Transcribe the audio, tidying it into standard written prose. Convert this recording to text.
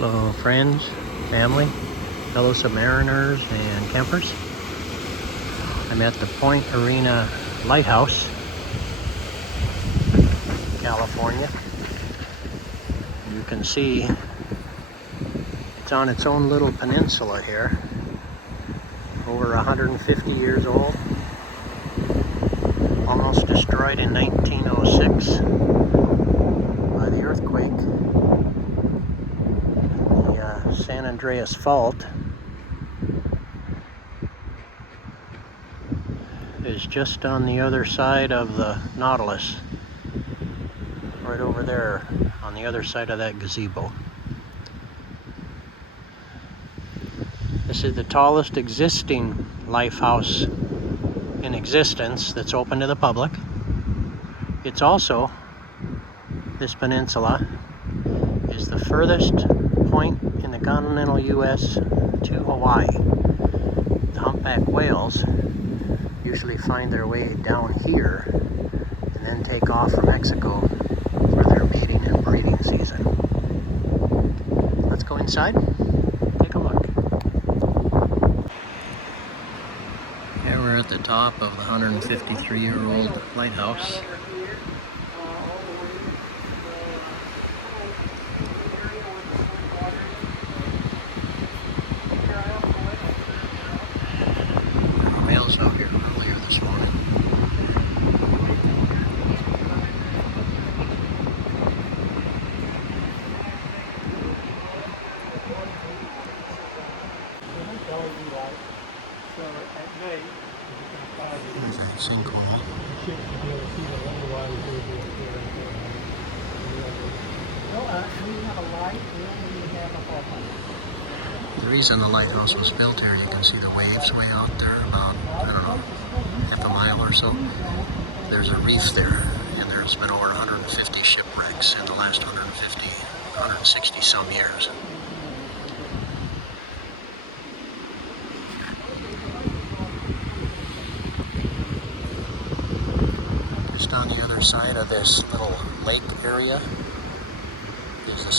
Hello friends, family, fellow submariners and campers. I'm at the Point Arena Lighthouse, California. You can see it's on its own little peninsula here, over 150 years old, almost destroyed in 1906 by the earthquake. The San Andreas Fault is just on the other side of the Nautilus, right over there on the other side of that gazebo. This is the tallest existing lighthouse in existence that's open to the public. It's also, this peninsula is the furthest point in the continental U.S. to Hawaii. The humpback whales usually find their way down here and then take off for Mexico for their mating and breeding season. Let's go inside, take a look. Here we're at the top of the 153-year-old lighthouse. Whales out here earlier this morning. There's a sinkhole. The reason the lighthouse was built here, you can see the waves way out there, about, I don't know, half a mile or so. There's a reef there, and there's been over 150 shipwrecks in the last 160 some years. Just on the other side of this little lake area is the